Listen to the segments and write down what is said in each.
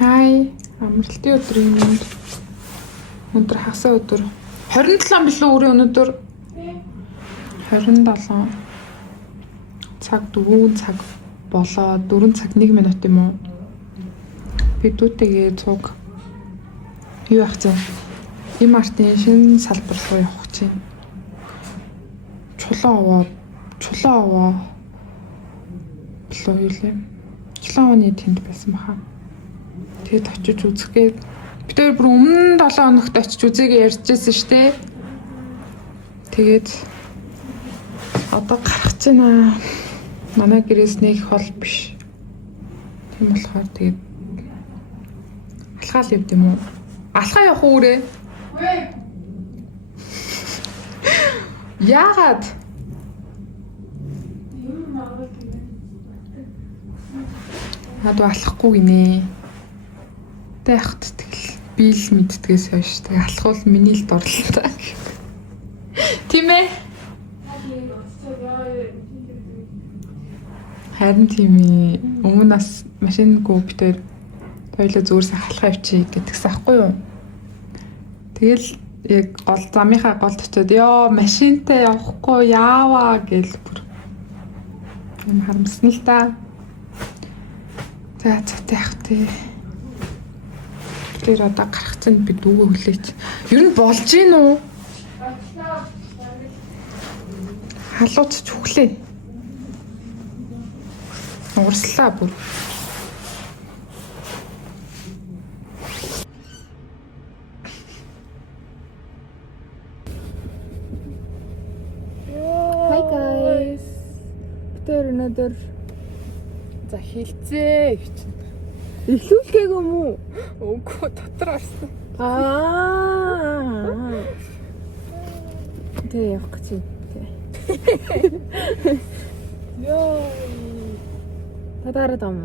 Хай, амралтын өдрийн мэнд. Өнөөдөр хагас өдөр. 27 билүү өрөө өнөөдөр? 27. Цаг 4 цаг болоо 4 цаг 1 минут юм уу? Би дүүтэйгээ цуг. Юу ах зэн? Им артын шинэ салбар руу явах чинь. Чулуун аваа. Билүү юу лээ? Чулууны тэнд байсан баха. Тэгэд очиж үзэхгээд бид хоёр бүр өмнө 7 хоногт очиж үзээгээ ярьжсэн штэ. Тэгээд одоо гарах гэж байна. Манай гэрээс нэг хол биш. Тийм болохоор тэгээд алхаал явд юм уу? Алхаа явах үүрээ. Яагаад? Хадуу алахгүй гинэ. Тайхт тэгэл би л мэддгээс хойш тэг алхуул миний л дурлалтай. Тийм ээ. Харин тийм ээ. Өмнө нас машингүй битэр тойлоо зөөрс алхах явчих гэдгсэн аахгүй юу? Тэгэл яг гол замынхаа голд очиод ёо машинтай явахгүй яаваа гэл бүр юм харамсна л та. За тайх тий. Тэр одоо гарах чинь би дүүгээ хүлээч. Ер нь болж гин үү? Халууц чүхлээ. Урслаа бүр. Hi guys. Тэр өнөдөр за хилцээ гэж. Илүүлгээгүй юм уу? Үгүй дотор орсон. Тэ явах гэж байна. Ёо. Тадараад ам.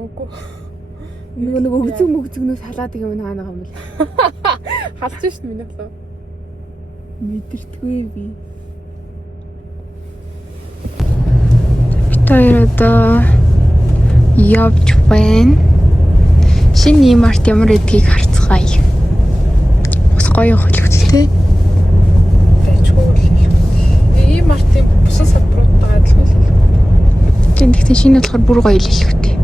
Үгүй. Нэг өгзөг-мөгзөгнөөс халаад юм хаана гам бэл. Халж шít миний хлоо. Мэдэртгүй би. Тэр одоо явж байна. Шинэ март ямар эдгийг харцгаая. Бас гоё хөлөвчтэй. Тэжгүй л. Ийм мартын бусан салбаруудтай адилхан л. Тэнд ихтэй шинэ болохоор бүр гоё л хэлэхтэй.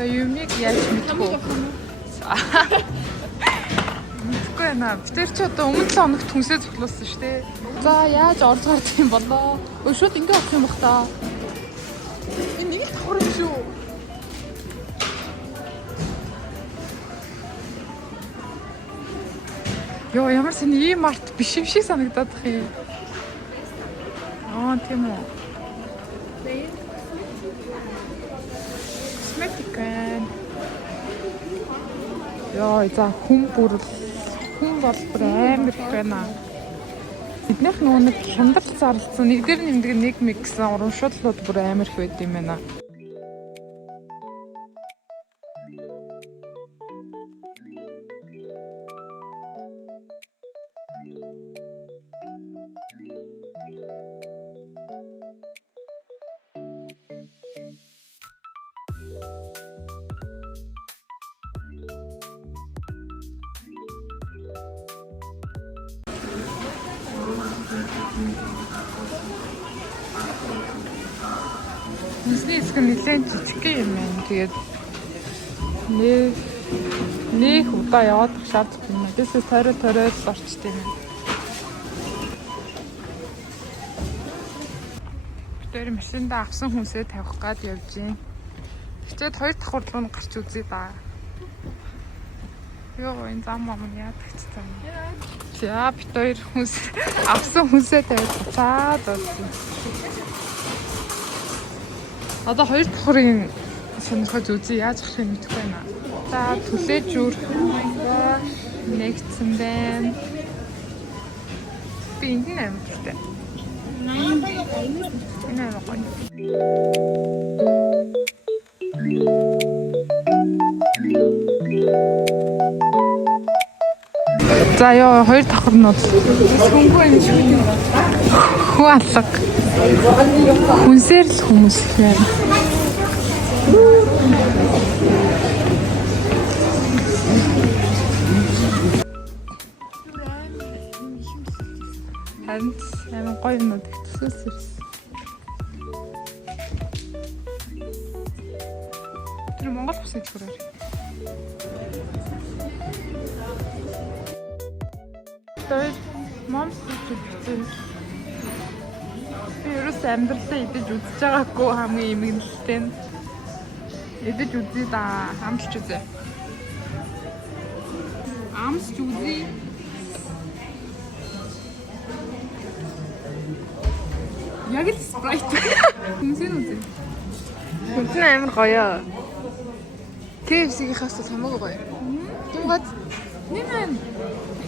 Юмыг яаж мэдгүй. Мэдгүй байна. Бид ч одоо өмнө 7 хоногт хүнсээ цуглуулсан шүү дээ. За яаж орж гардаг юм болоо. Өө шууд ингэ авах юм бах та. Энэ нэг л давхар юм шүү. Йоо ямар сони ийм март биш юм шиг санагдаад бах юм. Тийм үү. Яа, за хүн бол амар их байна. Биднийх нэг хяндар зарлцсан нэг дээр нэмдэг нэг мэг гэсэн урамшууллууд бүр амар их байд юм байна. Хүнсний хэсэг нэлээд жижиг юм байна. Тэгээд нэг удаа яваад шаардлагатай юм. Тэсээс тойроод орчтой юм. Тэр машиндаа авсан хүнсээ тавих гад явж гин. Тэгтээ хоёр давхар руу гарч үзье да. Йоо энэ зам юм яадаг ч цаа. За бид хоёр хүнс авсан хүнсээ тавьж цаад болсон. Одоо хоёр давхрын сонирхож үзье. Яаж ахыг мэдэхгүй байна. За түлээж үр. Нэгцэн байна. Би энэ амар гэдэг. Энэ амар гоё. За ёо хоёр давхарнууд. Хөнгөө юм шиг. Хүү алга. Хүнсээр л хүмүүс байна. Харин амар гоё юмнууд их төсөөс. Тэр Монгол бус гэж хүрээр. Тэр мамс гэж би ерөөс амьдралаа идэж үзэж байгаагүй хамгийн эмгэнэлтэй нь. Идэж үзье да, амсч үзье. Амсч үзье. Яг л спрайт. Хүнсээ үзье. Хүнсэн амар гоё. KFC-гийнхаас ч хамаагүй гоё. Тэмгээд Нэмэн.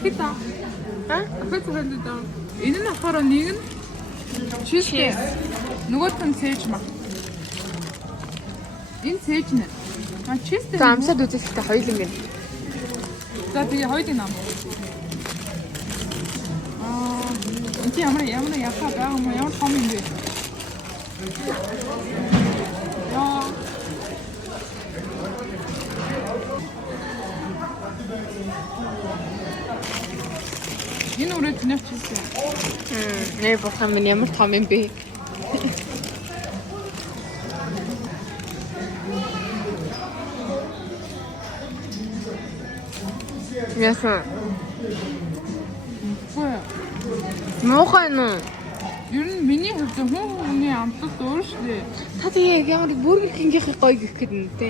Хита. Ахад хандаа. Энэ нь болохоор нэг нь чизкейк. Нөгөөх нь цээж маа. Энэ цээж нэ. Чизкейк. за амсаад үзэхдээ хоёул ингэ. За тэгээ хоёрын нам. Энд ямар яхаа байгаа юм ямар том юм бэ? Яа. Энэ үрээ тэнэвч хийсэн. Нэр бурхан минь ямар том юм бэ? Яасан. Хөөе. Муухай нөө. Ер нь миний хувьд хүний амтлал өөр шүү дээ. Та тэгээ ямар Burger King-ийн гоё гэх гээд нэ тэ.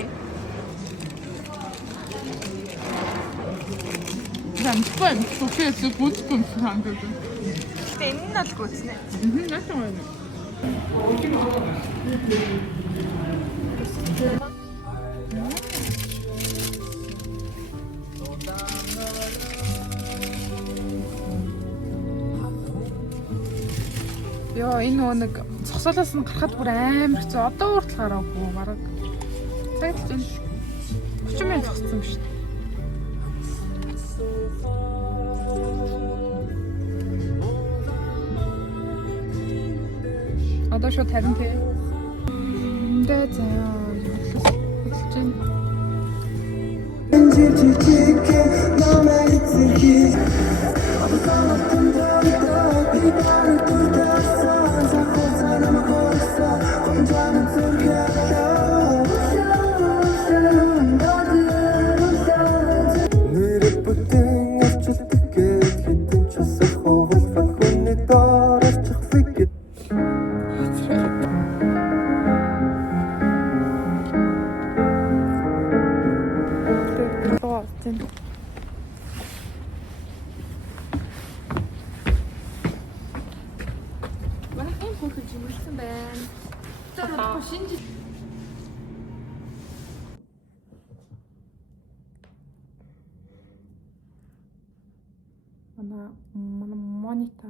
Замтай шофёр зүгтгүн хандаг. Гэтэ энэ нь л гүцнэ. Наачаа байна. Яа энэ нэг цогцолоос нь гарахад бүр амар хэцүү. Одоо хүртэл гараагүй бараг. Цагт чинь 30 минут зогссон юм шүү дээ. Одоо шууд харин тий. Дэ заяа. Хөдөлж байна. Манай монита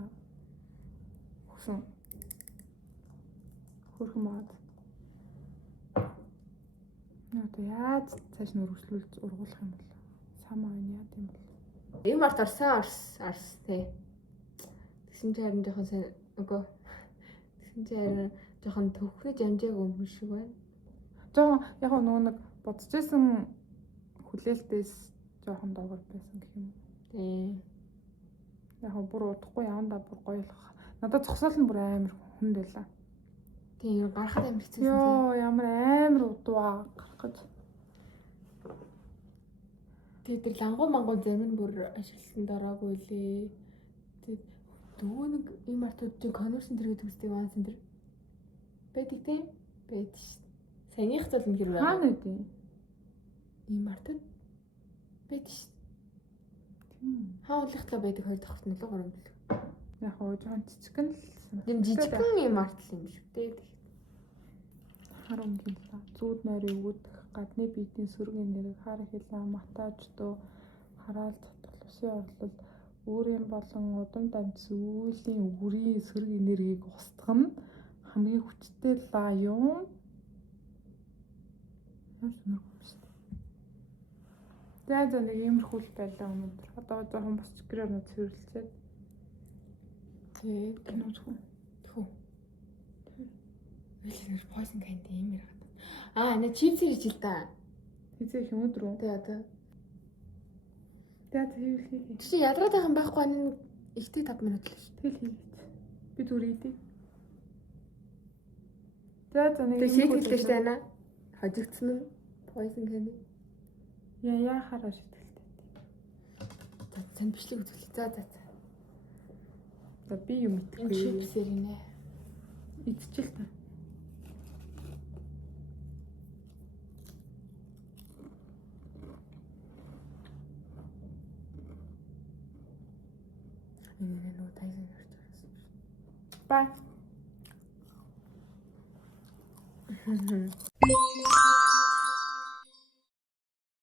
хүсэн хөрхөн маад. Одоо яаж цааш нь өргөжлүүлж ургуулах юм бол самаа энэ яа гэм бол. Ийм арт арс тэ. Тэгсэн чинь харин жоохон сайн үгүй. Тэгсэн чинь харин жоохон төвхний жанжааг юм шиг байна. Жоохон яг нөгөө нэг бодчихсэн хүлээлтээс жоохон доогор байсан гэх юм. Тий. Яг бүр удахгүй явандаа бүр гоёлох. Надад зогсоол нь бүр амар хүнд байлаа. Тийм гарахад амар хэцүү. Йоо ямар амар удаа гарах гэж. Тэгээд тэр лангуу мангуу зарим нь бүр ашигласан дараагүй лээ. Тэгээд дөө нэг ийм артууд чинь конвершн тэргээд үздэг вансан тэр байдаг тийм байдаг ш. Саяных тул нэг хэрэг Хаана үгүй. Ийм артууд байдаг ш. Хаалхтаа байдаг хоёр давхрт нь л 3 бил. Яг хоо жоохон цэцгэн л. Юм жижигхэн ийм арт л юм шүү дээ. хар өмгөлөө зүүд нойрыг өгөх гадны биетийн сөрөг энерги хар хилээ матаждуу хараал цутгал усын орлол өөрийн болон удам дамжс үүлийн үрийн сөрөг энергийг устгах нь хамгийн хүчтэй ла юм. Ямар сонирхолтой юм шүү дээ. За нэг иймэрхүү л байлаа өнөөдөр. Одоо жоохон босч гэрээ нөө цэвэрлцээд. Тэгээд кино үзэх. тхүү. Үлээр poison candy юм яргаад. Энэ чипс ирж ил та. Хизээх өнөөдөр үү? Тэгээ одоо. За хийлээ. Чи ядраад байгаа юм байхгүй энэ ихтэй 5 минут л шүү. Тэл хийлээ. Би дүрийдээ. За нэг Тэгээ шийдэлтэй шүү дээ. Хожигдсон нь poison candy. Яа хараа шийдэлтэй. За тань бичлэг үзүүлээ. За. За би юм Энэ итгэхгүй. чипс ирнэ. Идчихэл та. Энэ нөө тайзан орж Бай. байсан.